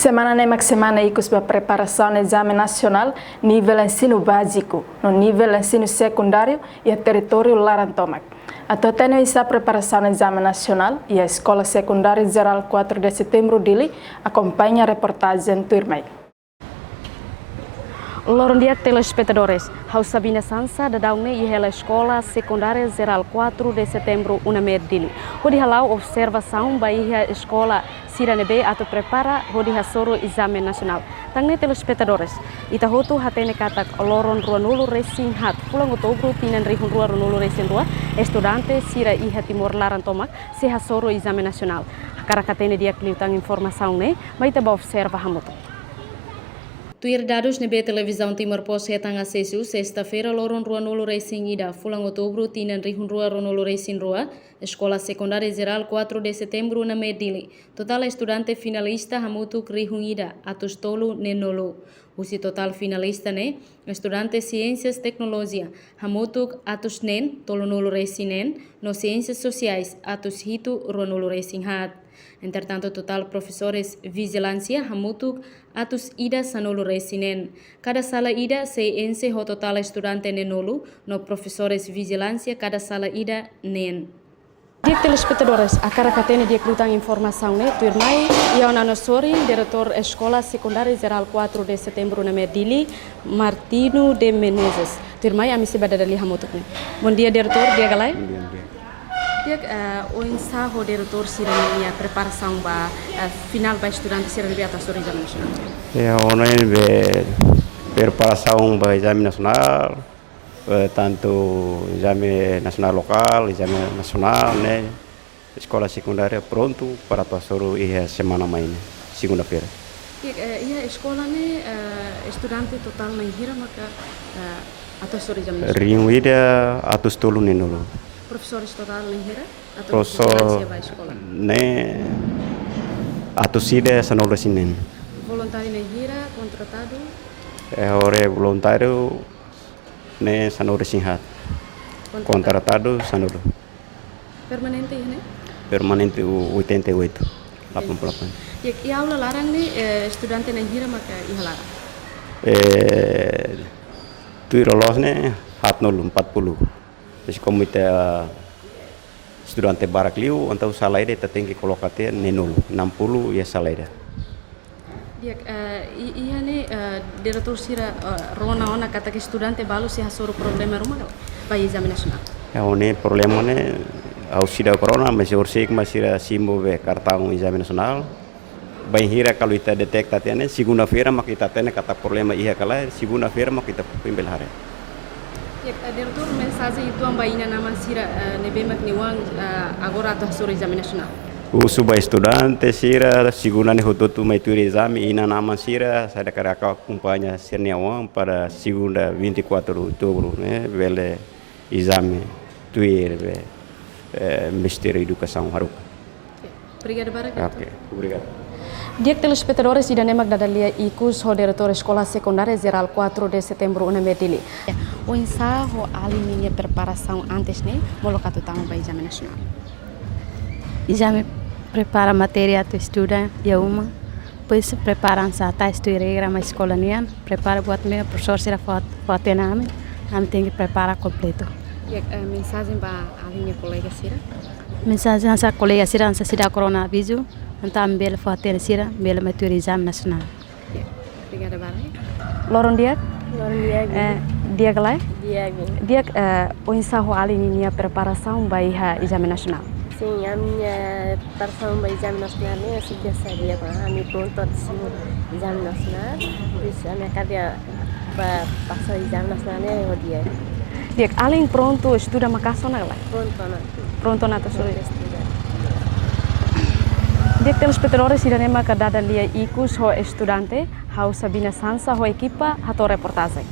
Semana nemak semana icus para preparação no exame nacional nível ensino básico, no nível ensino secundário e a território Larantomac. Até tem essa preparação no exame nacional e a Escola Secundária Geral 4 de Setembro dele acompanha a reportagem Turmai. Bom dia, telespectadores. Hau Sabina Sansa da daune e a Escola Secundária Geral 4 de Setembro unamed dili. Hodi halau observação bai a escola Siranebe atau prepara hodi hasoro exame nasional. Tangne telespectadores, ita hotu hatene katak loron ruanulu racing hat. Pulang outubro tinan rihun ruanulu racing rua, estudante Sira iha Timor Larantomac se hasoro exame nasional. Karakatene dia kliutang informação ne, mas ita ba observa hamuto. Tuir dados nebe televisão Timor Poste hetang acesso sexta-feira loron ruanolo racing ida fulang outubro tinan rihun rua ronolo racing rua Escola Secundária Geral 4 de Setembro na Medili. Total estudante finalista hamutuk rihun ida atus tolu nenolo. Usi total finalista ne estudante Ciências Tecnologia hamutuk atus nen tolu nolo racing nen no Ciências Sociais atus hitu ronolo racing hat. Entretanto, total professores vigilância hamutuk atus ida sanolo resinen. Cada sala ida se ense ho total estudante nenolu, no professores vigilância cada sala ida nen. Dia telespectadores, a Karakatene dia kelutang informação ne, Turmai, e ao nanosori, diretor Escola Secundária Geral 4 de Setembro na Medili, Martino de Menezes. Turmai, a misi badadali hamutuk ne. Bom dia, diretor, dia galai? Dia o ensaio diretor Sirania preparação para final para estudante Sirania atas o exame nacional. Online preparação para exame nacional, tanto exame nacional local, exame nacional, né? Escola secundária pronto para passar a semana mais segunda-feira. E a escola né estudante total na hira maka atas o exame nacional. Reunida atas tolu nenolo. Professores total na hira atau professor vai escola? Ne atusida sanolo sinen. Voluntário na hira contratado? Ore voluntário ne sanolo sinhat. Contratado sanolo. Permanente né? Permanente 88. 88. E aula larang ni estudante na hira maka ihalarang? Tuirolos ne hat nol 40. Como estudante Baracliu, então salário tem que colocar até nenhum 60 ya salário. Dia iya ne diretor sira rona ona kata que estudante balu se hasoro problema rumah vai exame nacional. Ya one problema ne au sida corona mas orsik mas sira simbo ve cartão exame nacional. Vai hira kalau kita detecta tene segunda-feira mak kita tene kata problema iya kala segunda-feira mak kita pimbel hari. Diretor, mensagem itu ambaina nama sira nebemak niwang agora atau hasoro exame nacional. O suba estudante sira segunda ne hototu mai tu exame ina nama sira saya karaka acompanha serniawang para segunda 24 de outubro né vele exame tuir Ministério da Educação Haruka. Obrigado Barak. Ok, obrigado. Dia telespectadores ida nemak dadalia ikus ho diretor Escola Secundária Geral 4 de Setembro na Medili. O ensaio alinha preparação antes né molokatu tamu para exame nacional. Exame prepara matéria tu estuda e uma depois preparam sa ta estureira na escola nian prepara buat me professor será foto name tem que preparar completo. E mensagem para alinha colega sira? Mensagem sa colega sira sa sida corona aviso então ambil foto sira ambil materi exame nacional. Obrigada Barak. Loron dia? Loron dia. Dia galai? Dia. Dia o ensaio alinha preparação para exame nacional. Sim, a minha preparação para o exame nacional é sudah sadia a minha pronto de exame nacional, por isso a minha carreira para passar o exame nacional é o dia. Dia, além pronto estuda makaso na lá? Pronto na tasuri estuda. Dia telespectadores ida nema kadada lia ikus ho estudante, hau Sabina Sansa ho equipa hato reportagem.